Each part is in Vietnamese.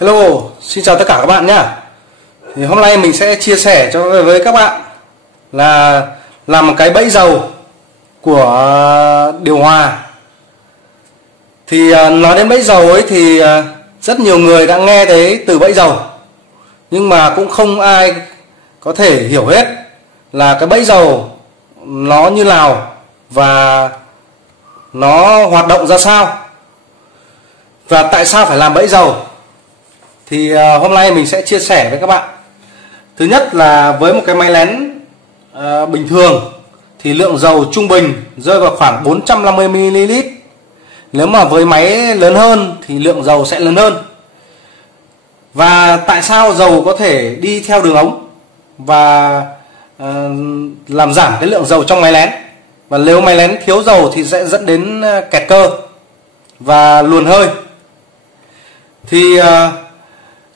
Hello, xin chào tất cả các bạn nhé. Thì hôm nay mình sẽ chia sẻ với các bạn là làm một cái bẫy dầu của điều hòa. Thì nói đến bẫy dầu ấy thì rất nhiều người đã nghe thấy từ bẫy dầu, nhưng mà cũng không ai có thể hiểu hết là cái bẫy dầu nó như nào và nó hoạt động ra sao và tại sao phải làm bẫy dầu. Thì hôm nay mình sẽ chia sẻ với các bạn. Thứ nhất là với một cái máy lén bình thường thì lượng dầu trung bình rơi vào khoảng 450 ml. Nếu mà với máy lớn hơn thì lượng dầu sẽ lớn hơn. Và tại sao dầu có thể đi theo đường ống và làm giảm cái lượng dầu trong máy lén, và nếu máy lén thiếu dầu thì sẽ dẫn đến kẹt cơ và luồn hơi. Thì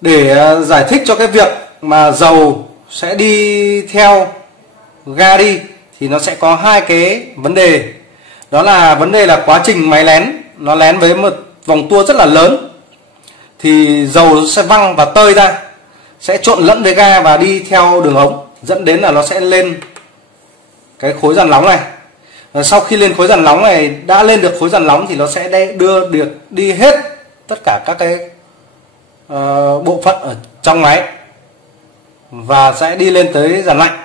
để giải thích cho cái việc mà dầu sẽ đi theo ga đi thì nó sẽ có hai cái vấn đề. Đó là vấn đề là quá trình máy lén nó lén với một vòng tua rất là lớn thì dầu sẽ văng và tơi ra, sẽ trộn lẫn với ga và đi theo đường ống, dẫn đến là nó sẽ lên cái khối dàn nóng này. Và sau khi lên khối dàn nóng này, đã lên được khối dàn nóng thì nó sẽ đưa được đi hết tất cả các cái bộ phận ở trong máy và sẽ đi lên tới dàn lạnh.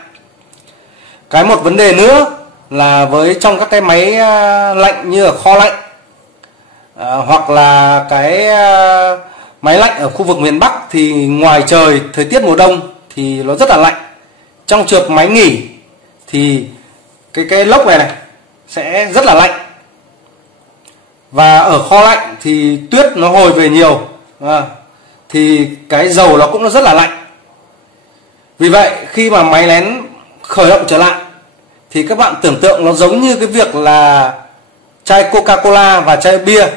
Cái một vấn đề nữa là với trong các cái máy lạnh như ở kho lạnh hoặc là cái máy lạnh ở khu vực miền Bắc thì ngoài trời thời tiết mùa đông thì nó rất là lạnh. Trong trường hợp máy nghỉ thì cái lốc này sẽ rất là lạnh. Và ở kho lạnh thì tuyết nó hồi về nhiều thì cái dầu nó cũng rất là lạnh. Vì vậy khi mà máy lén khởi động trở lại thì các bạn tưởng tượng nó giống như cái việc là chai Coca-Cola và chai bia.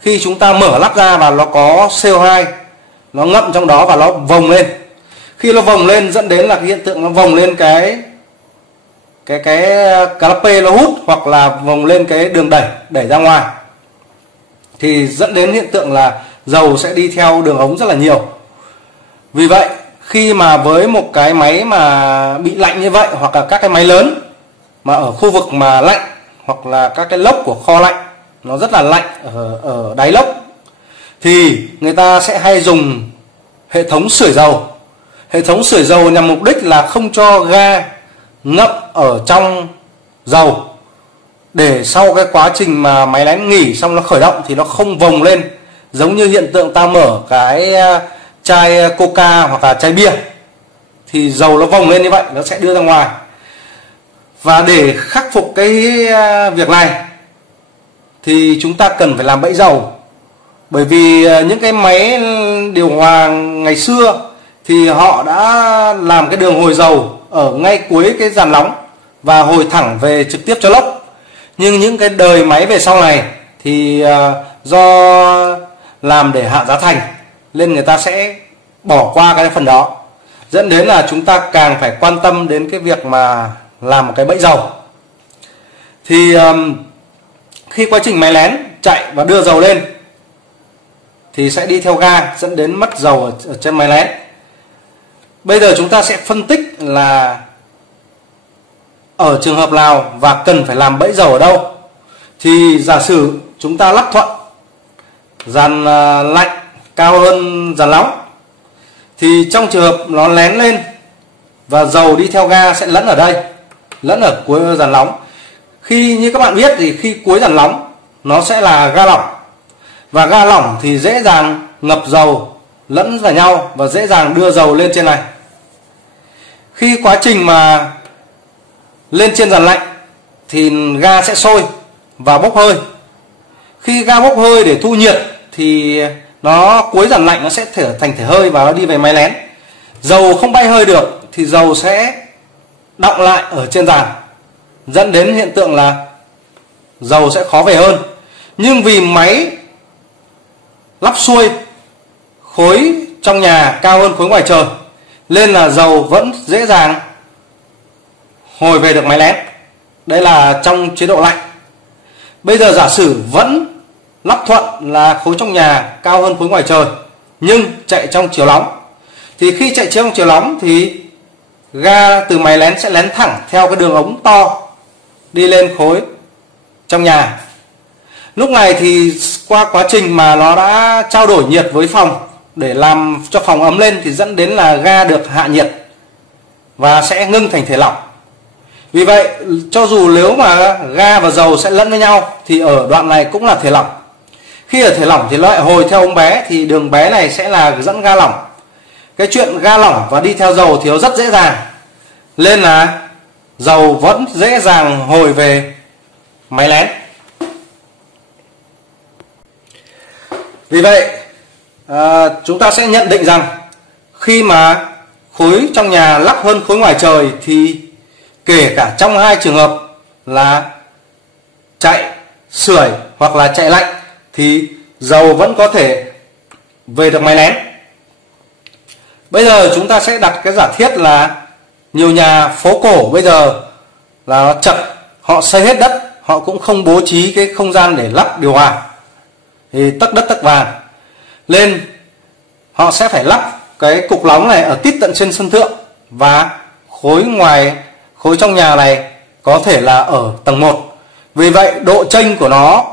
Khi chúng ta mở nắp ra và nó có CO2 nó ngậm trong đó và nó vồng lên. Khi nó vồng lên dẫn đến là cái hiện tượng nó vồng lên cái calape nó hút, hoặc là vồng lên cái đường đẩy ra ngoài, thì dẫn đến hiện tượng là dầu sẽ đi theo đường ống rất là nhiều. Vì vậy khi mà với một cái máy mà bị lạnh như vậy, hoặc là các cái máy lớn mà ở khu vực mà lạnh, hoặc là các cái lốc của kho lạnh nó rất là lạnh ở đáy lốc, thì người ta sẽ hay dùng hệ thống sưởi dầu. Hệ thống sưởi dầu nhằm mục đích là không cho ga ngậm ở trong dầu, để sau cái quá trình mà máy lén nghỉ xong nó khởi động thì nó không vồng lên giống như hiện tượng ta mở cái chai Coca hoặc là chai bia, thì dầu nó vồng lên như vậy nó sẽ đưa ra ngoài. Và để khắc phục cái việc này thì chúng ta cần phải làm bẫy dầu. Bởi vì những cái máy điều hòa ngày xưa thì họ đã làm cái đường hồi dầu ở ngay cuối cái dàn nóng và hồi thẳng về trực tiếp cho lốc. Nhưng những cái đời máy về sau này thì do làm để hạ giá thành nên người ta sẽ bỏ qua cái phần đó, dẫn đến là chúng ta càng phải quan tâm đến cái việc mà làm một cái bẫy dầu. Thì khi quá trình máy lén chạy và đưa dầu lên thì sẽ đi theo ga, dẫn đến mất dầu ở trên máy lén. Bây giờ chúng ta sẽ phân tích là ở trường hợp nào và cần phải làm bẫy dầu ở đâu. Thì giả sử chúng ta lắp thuận dàn lạnh cao hơn dàn nóng, thì trong trường hợp nó lén lên và dầu đi theo ga sẽ lẫn ở đây, lẫn ở cuối dàn nóng. Khi như các bạn biết thì khi cuối dàn nóng nó sẽ là ga lỏng, và ga lỏng thì dễ dàng ngập dầu lẫn vào nhau và dễ dàng đưa dầu lên trên này. Khi quá trình mà lên trên dàn lạnh thì ga sẽ sôi và bốc hơi. Khi ga bốc hơi để thu nhiệt thì nó cuối dàn lạnh nó sẽ thành thể hơi và nó đi về máy lén. Dầu không bay hơi được thì dầu sẽ đọng lại ở trên dàn, dẫn đến hiện tượng là dầu sẽ khó về hơn. Nhưng vì máy lắp xuôi, khối trong nhà cao hơn khối ngoài trời, nên là dầu vẫn dễ dàng hồi về được máy lén. Đây là trong chế độ lạnh. Bây giờ giả sử vẫn lắp thuận là khối trong nhà cao hơn khối ngoài trời, nhưng chạy trong chiều nóng. Thì khi chạy trong chiều nóng thì ga từ máy lén sẽ lén thẳng theo cái đường ống to đi lên khối trong nhà. Lúc này thì qua quá trình mà nó đã trao đổi nhiệt với phòng để làm cho phòng ấm lên thì dẫn đến là ga được hạ nhiệt và sẽ ngưng thành thể lỏng. Vì vậy cho dù nếu mà ga và dầu sẽ lẫn với nhau thì ở đoạn này cũng là thể lỏng. Khi ở thể lỏng thì nó lại hồi theo ống bé, thì đường bé này sẽ là dẫn ga lỏng. Cái chuyện ga lỏng và đi theo dầu thì nó rất dễ dàng, nên là dầu vẫn dễ dàng hồi về máy lén. Vì vậy chúng ta sẽ nhận định rằng khi mà khối trong nhà lắc hơn khối ngoài trời thì kể cả trong hai trường hợp là chạy sưởi hoặc là chạy lạnh thì dầu vẫn có thể về được máy lén. Bây giờ chúng ta sẽ đặt cái giả thiết là nhiều nhà phố cổ bây giờ là nó chật, họ xây hết đất, họ cũng không bố trí cái không gian để lắp điều hòa, thì tấc đất tấc vàng, nên họ sẽ phải lắp cái cục nóng này ở tít tận trên sân thượng, và khối trong nhà này có thể là ở tầng 1. Vì vậy độ chênh của nó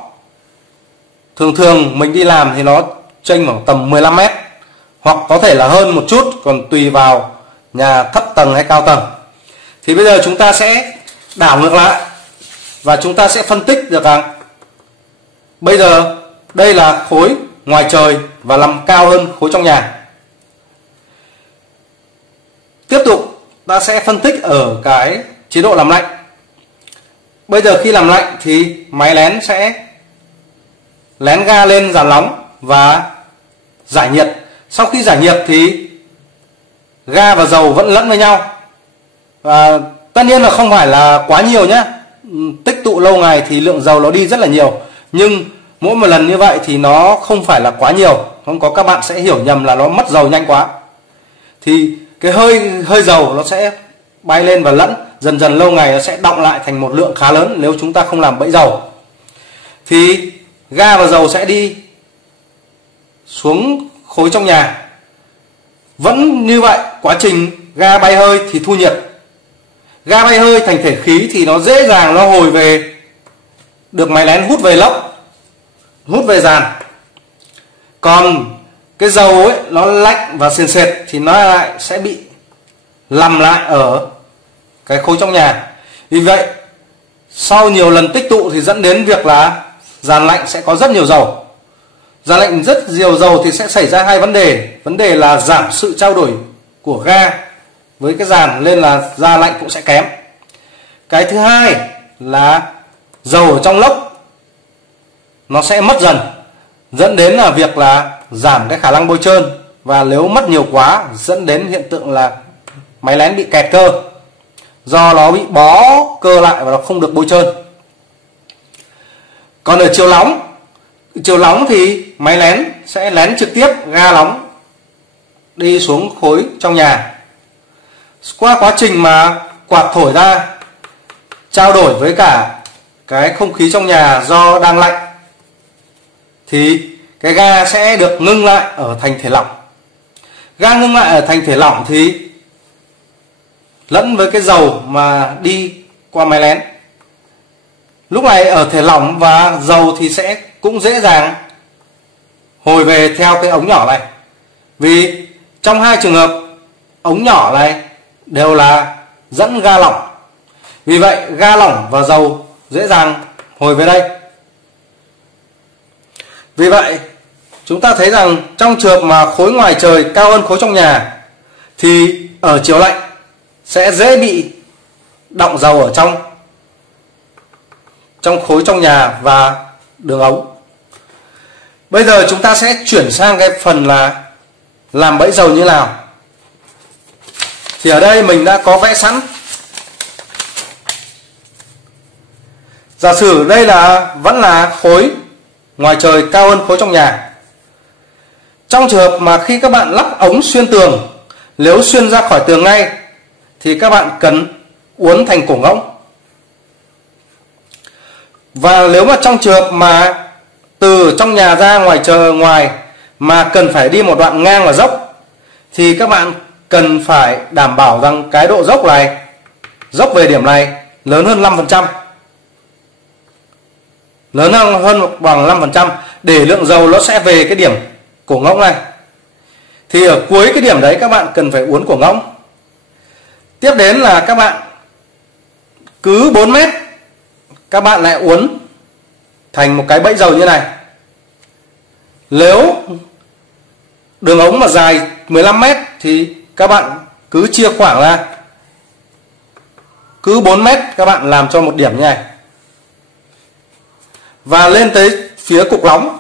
thường mình đi làm thì nó chênh khoảng tầm 15 mét, hoặc có thể là hơn một chút, còn tùy vào nhà thấp tầng hay cao tầng. Thì bây giờ chúng ta sẽ đảo ngược lại và chúng ta sẽ phân tích được rằng bây giờ đây là khối ngoài trời và nằm cao hơn khối trong nhà. Tiếp tục ta sẽ phân tích ở cái chế độ làm lạnh. Bây giờ khi làm lạnh thì máy lén sẽ lén ga lên dàn nóng và giải nhiệt. Sau khi giải nhiệt thì ga và dầu vẫn lẫn với nhau, và tất nhiên là không phải là quá nhiều nhé. Tích tụ lâu ngày thì lượng dầu nó đi rất là nhiều, nhưng mỗi một lần như vậy thì nó không phải là quá nhiều. Không có các bạn sẽ hiểu nhầm là nó mất dầu nhanh quá. Thì cái hơi dầu nó sẽ bay lên và lẫn, dần dần lâu ngày nó sẽ đọng lại thành một lượng khá lớn nếu chúng ta không làm bẫy dầu. Thì ga và dầu sẽ đi xuống khối trong nhà. Vẫn như vậy, quá trình ga bay hơi thì thu nhiệt. Ga bay hơi thành thể khí thì nó dễ dàng nó hồi về được máy lén hút về lốc, hút về dàn. Còn cái dầu ấy nó lạnh và sền sệt thì nó lại sẽ bị nằm lại ở cái khối trong nhà. Vì vậy sau nhiều lần tích tụ thì dẫn đến việc là dàn lạnh sẽ có rất nhiều dầu. Dàn lạnh rất nhiều dầu thì sẽ xảy ra hai vấn đề. Vấn đề là giảm sự trao đổi của ga với cái dàn, nên là dàn lạnh cũng sẽ kém. Cái thứ hai là dầu ở trong lốc nó sẽ mất dần, dẫn đến là việc là giảm cái khả năng bôi trơn, và nếu mất nhiều quá dẫn đến hiện tượng là máy lén bị kẹt cơ, do nó bị bó cơ lại và nó không được bôi trơn. Còn ở chiều nóng thì máy lén sẽ lén trực tiếp ga nóng đi xuống khối trong nhà. Qua quá trình mà quạt thổi ra trao đổi với cả cái không khí trong nhà do đang lạnh thì cái ga sẽ được ngưng lại ở thành thể lỏng. Ga ngưng lại ở thành thể lỏng thì lẫn với cái dầu mà đi qua máy lén. Lúc này ở thể lỏng và dầu thì sẽ cũng dễ dàng hồi về theo cái ống nhỏ này. Vì trong hai trường hợp ống nhỏ này đều là dẫn ga lỏng, vì vậy ga lỏng và dầu dễ dàng hồi về đây. Vì vậy chúng ta thấy rằng trong trường hợp mà khối ngoài trời cao hơn khối trong nhà thì ở chiều lạnh sẽ dễ bị đọng dầu ở trong khối trong nhà và đường ống. Bây giờ chúng ta sẽ chuyển sang cái phần là làm bẫy dầu như nào. Thì ở đây mình đã có vẽ sẵn. Giả sử đây là vẫn là khối ngoài trời cao hơn khối trong nhà. Trong trường hợp mà khi các bạn lắp ống xuyên tường, nếu xuyên ra khỏi tường ngay thì các bạn cần uốn thành cổ ngỗng. Và nếu mà trong trường hợp mà từ trong nhà ra ngoài mà cần phải đi một đoạn ngang và dốc thì các bạn cần phải đảm bảo rằng cái độ dốc này, dốc về điểm này lớn hơn 5%, lớn hơn bằng 5% để lượng dầu nó sẽ về cái điểm cổ ngỗng này. Thì ở cuối cái điểm đấy các bạn cần phải uốn cổ ngỗng. Tiếp đến là các bạn cứ 4 mét các bạn lại uốn thành một cái bẫy dầu như này. Nếu đường ống mà dài 15 mét thì các bạn cứ chia khoảng ra, cứ 4 mét các bạn làm cho một điểm như này và lên tới phía cục nóng.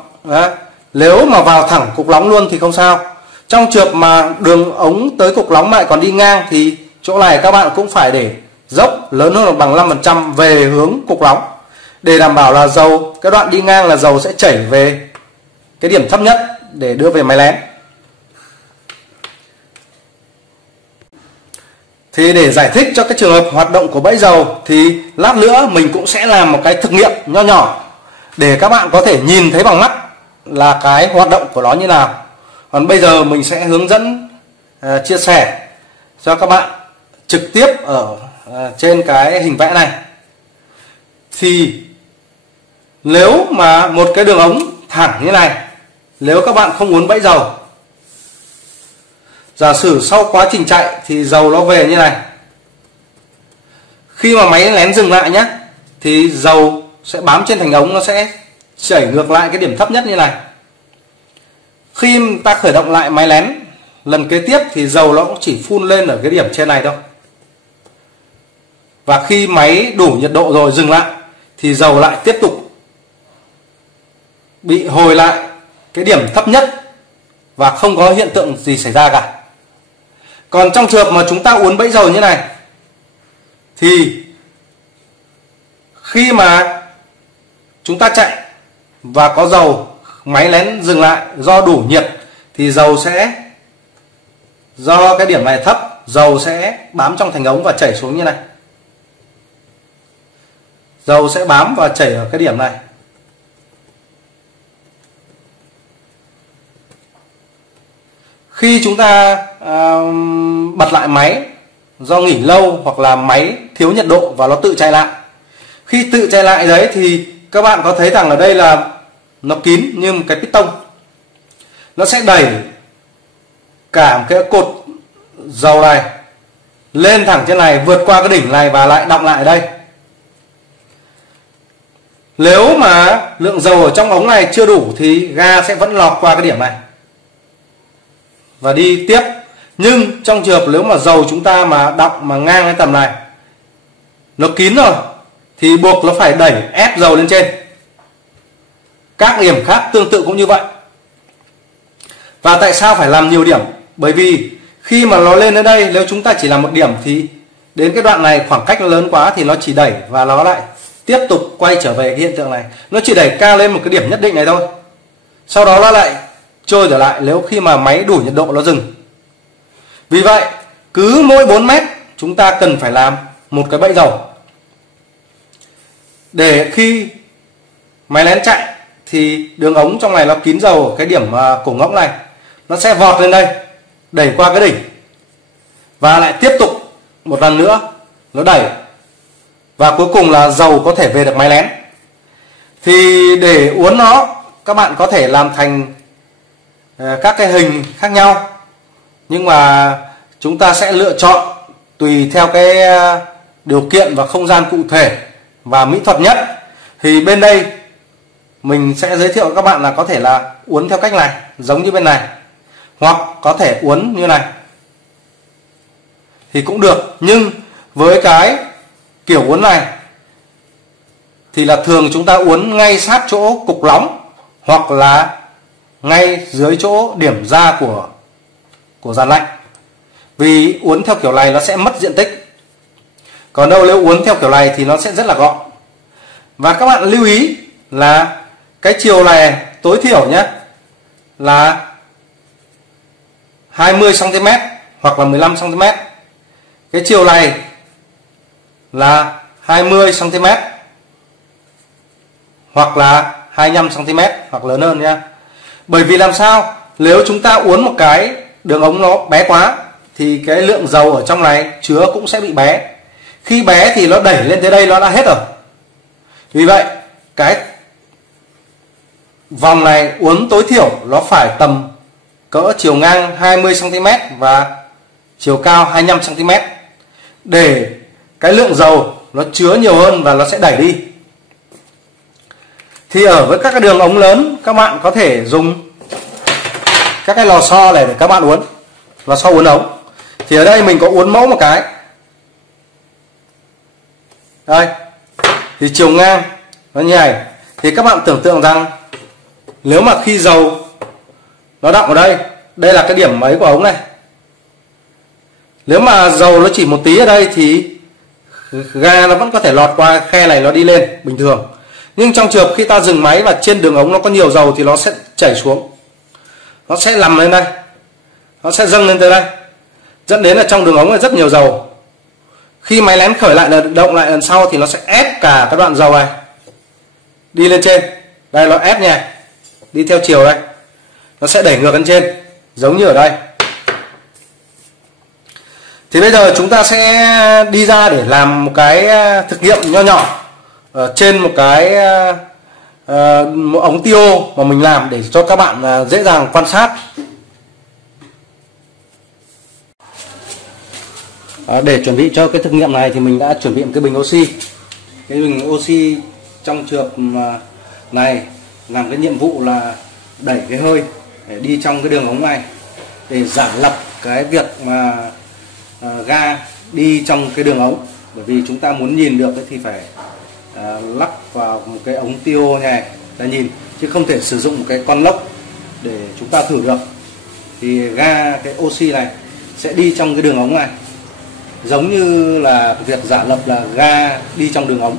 Nếu mà vào thẳng cục nóng luôn thì không sao. Trong trường mà đường ống tới cục nóng lại còn đi ngang thì chỗ này các bạn cũng phải để dốc lớn hơn hoặc bằng 5% về hướng cục nóng để đảm bảo là dầu, cái đoạn đi ngang là dầu sẽ chảy về cái điểm thấp nhất để đưa về máy lén. Thì để giải thích cho cái trường hợp hoạt động của bẫy dầu thì lát nữa mình cũng sẽ làm một cái thực nghiệm nho nhỏ để các bạn có thể nhìn thấy bằng mắt là cái hoạt động của nó như nào. Còn bây giờ mình sẽ hướng dẫn chia sẻ cho các bạn trực tiếp ở trên cái hình vẽ này. Thì nếu mà một cái đường ống thẳng như này, nếu các bạn không uốn bẫy dầu, giả sử sau quá trình chạy thì dầu nó về như này, khi mà máy lén dừng lại nhé thì dầu sẽ bám trên thành ống, nó sẽ chảy ngược lại cái điểm thấp nhất như này. Khi ta khởi động lại máy lén lần kế tiếp thì dầu nó cũng chỉ phun lên ở cái điểm trên này thôi. Và khi máy đủ nhiệt độ rồi dừng lại thì dầu lại tiếp tục bị hồi lại cái điểm thấp nhất và không có hiện tượng gì xảy ra cả. Còn trong trường hợp mà chúng ta uốn bẫy dầu như này thì khi mà chúng ta chạy và có dầu, máy lén dừng lại do đủ nhiệt thì dầu sẽ, do cái điểm này thấp, dầu sẽ bám trong thành ống và chảy xuống như này. Dầu sẽ bám và chảy ở cái điểm này. Khi chúng ta bật lại máy do nghỉ lâu hoặc là máy thiếu nhiệt độ và nó tự chạy lại, khi tự chạy lại đấy thì các bạn có thấy rằng ở đây là nó kín như một cái piston, nó sẽ đẩy cả một cái cột dầu này lên thẳng trên này, vượt qua cái đỉnh này và lại đọng lại ở đây. Nếu mà lượng dầu ở trong ống này chưa đủ thì ga sẽ vẫn lọt qua cái điểm này và đi tiếp. Nhưng trong trường hợp nếu mà dầu chúng ta mà đọng mà ngang cái tầm này, nó kín rồi, thì buộc nó phải đẩy ép dầu lên trên. Các điểm khác tương tự cũng như vậy. Và tại sao phải làm nhiều điểm? Bởi vì khi mà nó lên đến đây, nếu chúng ta chỉ làm một điểm thì đến cái đoạn này khoảng cách nó lớn quá thì nó chỉ đẩy và nó lại tiếp tục quay trở về cái hiện tượng này. Nó chỉ đẩy cao lên một cái điểm nhất định này thôi, sau đó nó lại trôi trở lại nếu khi mà máy đủ nhiệt độ nó dừng. Vì vậy cứ mỗi 4 mét chúng ta cần phải làm một cái bẫy dầu, để khi máy lén chạy thì đường ống trong này nó kín dầu ở cái điểm cổ ngỗng này, nó sẽ vọt lên đây, đẩy qua cái đỉnh và lại tiếp tục một lần nữa nó đẩy, và cuối cùng là dầu có thể về được máy lén. Thì để uốn nó, các bạn có thể làm thành các cái hình khác nhau, nhưng mà chúng ta sẽ lựa chọn tùy theo cái điều kiện và không gian cụ thể và mỹ thuật nhất. Thì bên đây mình sẽ giới thiệu các bạn là có thể là uốn theo cách này giống như bên này, hoặc có thể uốn như này thì cũng được. Nhưng với cái kiểu uốn này thì là thường chúng ta uốn ngay sát chỗ cục nóng hoặc là ngay dưới chỗ điểm ra của dàn lạnh. Vì uốn theo kiểu này nó sẽ mất diện tích. Còn đâu nếu uốn theo kiểu này thì nó sẽ rất là gọn. Và các bạn lưu ý là cái chiều này tối thiểu nhé là 20 cm hoặc là 15 cm. Cái chiều này là 20 cm hoặc là 25 cm hoặc lớn hơn nha. Bởi vì làm sao? nếu chúng ta uốn một cái đường ống nó bé quá thì cái lượng dầu ở trong này chứa cũng sẽ bị bé. Khi bé thì nó đẩy lên tới đây nó đã hết rồi. Vì vậy cái vòng này uốn tối thiểu nó phải tầm cỡ chiều ngang 20 cm và chiều cao 25 cm để cái lượng dầu nó chứa nhiều hơn và nó sẽ đẩy đi. Thì ở với các cái đường ống lớn các bạn có thể dùng các cái lò xo này để các bạn uốn, lò xo uốn ống. Thì ở đây mình có uốn mẫu một cái đây, thì chiều ngang nó như này. Thì các bạn tưởng tượng rằng nếu mà khi dầu nó đọng ở đây, đây là cái điểm ấy của ống này, nếu mà dầu nó chỉ một tí ở đây thì ga nó vẫn có thể lọt qua khe này nó đi lên bình thường. Nhưng trong trường khi ta dừng máy và trên đường ống nó có nhiều dầu thì nó sẽ chảy xuống, nó sẽ nằm lên đây, nó sẽ dâng lên tới đây, dẫn đến là trong đường ống là rất nhiều dầu. Khi máy lén khởi lại là động lại lần sau thì nó sẽ ép cả các đoạn dầu này đi lên trên. Đây nó ép nha, đi theo chiều đây, nó sẽ đẩy ngược lên trên giống như ở đây. Thì bây giờ chúng ta sẽ đi ra để làm một cái thực nghiệm nho nhỏ ở trên một cái một ống tiêu mà mình làm để cho các bạn dễ dàng quan sát. Để chuẩn bị cho cái thực nghiệm này thì mình đã chuẩn bị một cái bình oxy. Cái bình oxy trong trường này làm cái nhiệm vụ là đẩy cái hơi để đi trong cái đường ống này để giảm lập cái việc mà ga đi trong cái đường ống. Bởi vì chúng ta muốn nhìn được thì phải lắp vào một cái ống tiêu này để nhìn, chứ không thể sử dụng một cái con lốc để chúng ta thử được. Thì ga, cái oxy này sẽ đi trong cái đường ống này, giống như là việc giả lập là ga đi trong đường ống.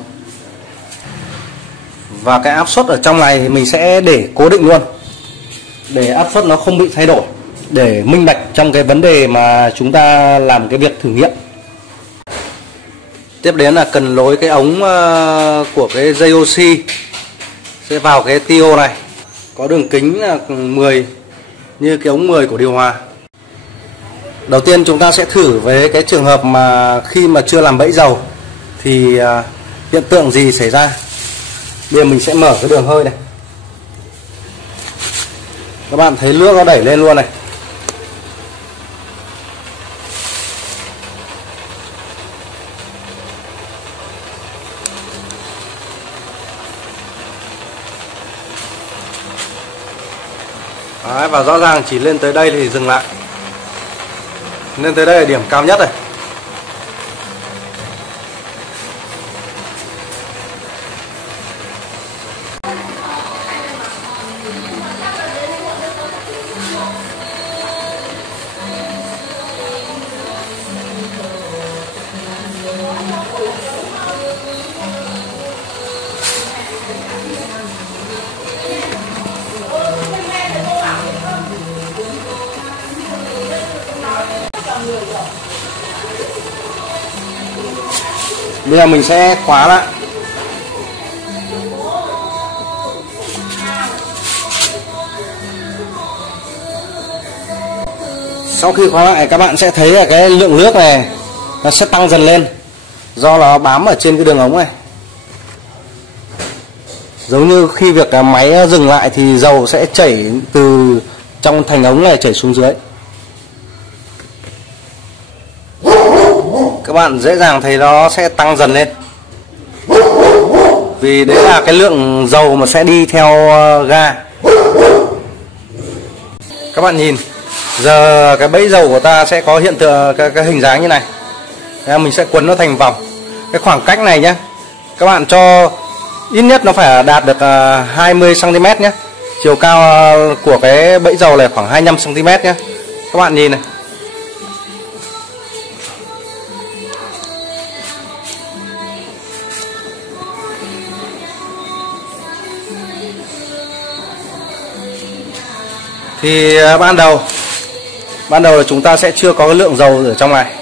Và cái áp suất ở trong này thì mình sẽ để cố định luôn, để áp suất nó không bị thay đổi, để minh bạch trong cái vấn đề mà chúng ta làm cái việc thử nghiệm. Tiếp đến là cần nối cái ống của cái dây oxy sẽ vào cái tiêu này, có đường kính là 10 như cái ống 10 của điều hòa. Đầu tiên chúng ta sẽ thử với cái trường hợp mà khi mà chưa làm bẫy dầu thì hiện tượng gì xảy ra. Bây giờ mình sẽ mở cái đường hơi này, các bạn thấy nước nó đẩy lên luôn này. Đấy, và rõ ràng chỉ lên tới đây thì dừng lại, lên tới đây là điểm cao nhất rồi. Bây giờ mình sẽ khóa lại. Sau khi khóa lại các bạn sẽ thấy là cái lượng nước này nó sẽ tăng dần lên do nó bám ở trên cái đường ống này. Giống như khi việc máy dừng lại thì dầu sẽ chảy từ trong thành ống này chảy xuống dưới. Các bạn dễ dàng thấy nó sẽ tăng dần lên, vì đấy là cái lượng dầu mà sẽ đi theo ga. Các bạn nhìn, giờ cái bẫy dầu của ta sẽ có hiện tượng cái hình dáng như này. Mình sẽ quấn nó thành vòng. Cái khoảng cách này nhé, các bạn cho ít nhất nó phải đạt được 20 cm nhé. Chiều cao của cái bẫy dầu này khoảng 25 cm nhé. Các bạn nhìn này. Thì ban đầu là chúng ta sẽ chưa có cái lượng dầu ở trong này.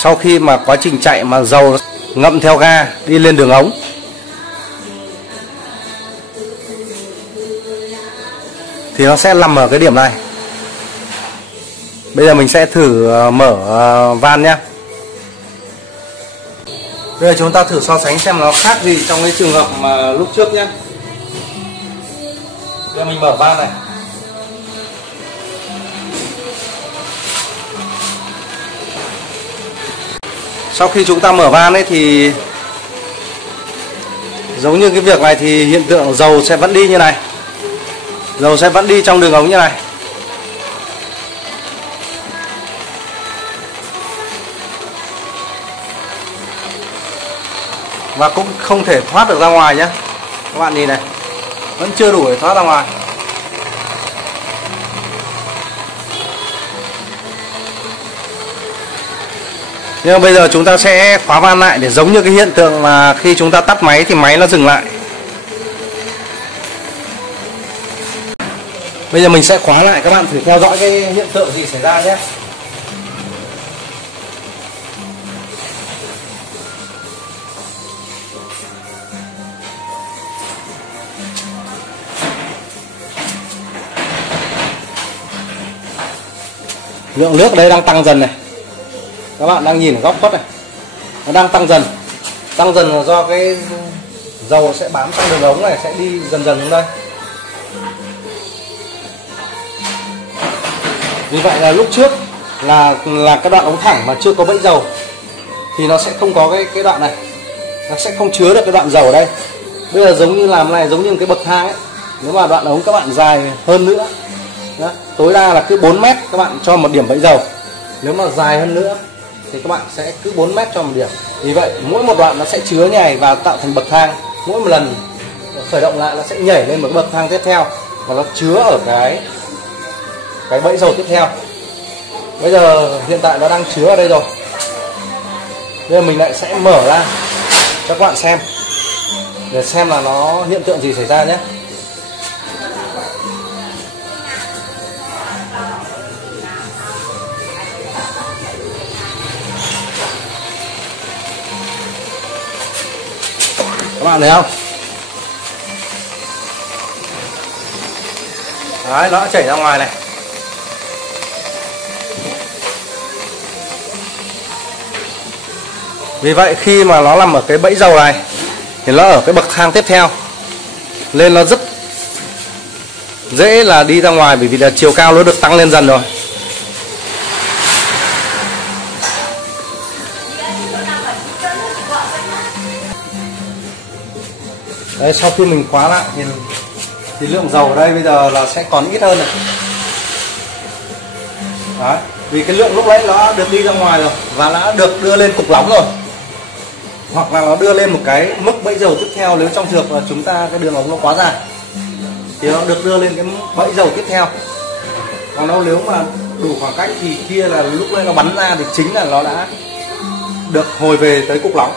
Sau khi mà quá trình chạy mà dầu ngậm theo ga đi lên đường ống, thì nó sẽ nằm ở cái điểm này. Bây giờ mình sẽ thử mở van nhé. Bây giờ chúng ta thử so sánh xem nó khác gì trong cái trường hợp mà lúc trước nhé. Bây giờ mình mở van này. Sau khi chúng ta mở van ấy thì giống như cái việc này thì hiện tượng dầu sẽ vẫn đi như này. Dầu sẽ vẫn đi trong đường ống như này. Và cũng không thể thoát được ra ngoài nhé. Các bạn nhìn này, vẫn chưa đủ để thoát ra ngoài. Nhưng bây giờ chúng ta sẽ khóa van lại để giống như cái hiện tượng là khi chúng ta tắt máy thì máy nó dừng lại. Bây giờ mình sẽ khóa lại, các bạn thử theo dõi cái hiện tượng gì xảy ra nhé. Lượng nước ở đây đang tăng dần này. Các bạn đang nhìn ở góc khuất này, nó đang tăng dần là do cái dầu sẽ bám trong đường ống này, sẽ đi dần dần xuống đây. Vì vậy là lúc trước là cái đoạn ống thẳng mà chưa có bẫy dầu thì nó sẽ không có cái đoạn này, nó sẽ không chứa được cái đoạn dầu ở đây. Bây giờ giống như làm này, giống như một cái bậc thang ấy. Nếu mà đoạn ống các bạn dài hơn nữa đó, tối đa là cứ 4 mét các bạn cho một điểm bẫy dầu. Nếu mà dài hơn nữa thì các bạn sẽ cứ 4 mét cho một điểm. Vì vậy mỗi một đoạn nó sẽ chứa nhảy và tạo thành bậc thang. Mỗi một lần khởi động lại nó sẽ nhảy lên một bậc thang tiếp theo và nó chứa ở cái bẫy dầu tiếp theo. Bây giờ hiện tại nó đang chứa ở đây rồi. Bây giờ mình lại sẽ mở ra cho các bạn xem để xem là nó hiện tượng gì xảy ra nhé. Các bạn thấy không? Đấy, nó đã chảy ra ngoài này. Vì vậy khi mà nó nằm ở cái bẫy dầu này thì nó ở cái bậc thang tiếp theo, nên nó rất dễ là đi ra ngoài, bởi vì là chiều cao nó được tăng lên dần rồi. Đấy, sau khi mình khóa lại thì lượng dầu ở đây bây giờ là sẽ còn ít hơn này. Đấy, vì cái lượng lúc nãy nó đã được đi ra ngoài rồi và đã được đưa lên cục nóng rồi, hoặc là nó đưa lên một cái mức bẫy dầu tiếp theo. Nếu trong trường hợp là chúng ta cái đường ống nó quá dài thì nó được đưa lên cái bẫy dầu tiếp theo. Còn nếu mà đủ khoảng cách thì kia là lúc nãy nó bắn ra thì chính là nó đã được hồi về tới cục nóng.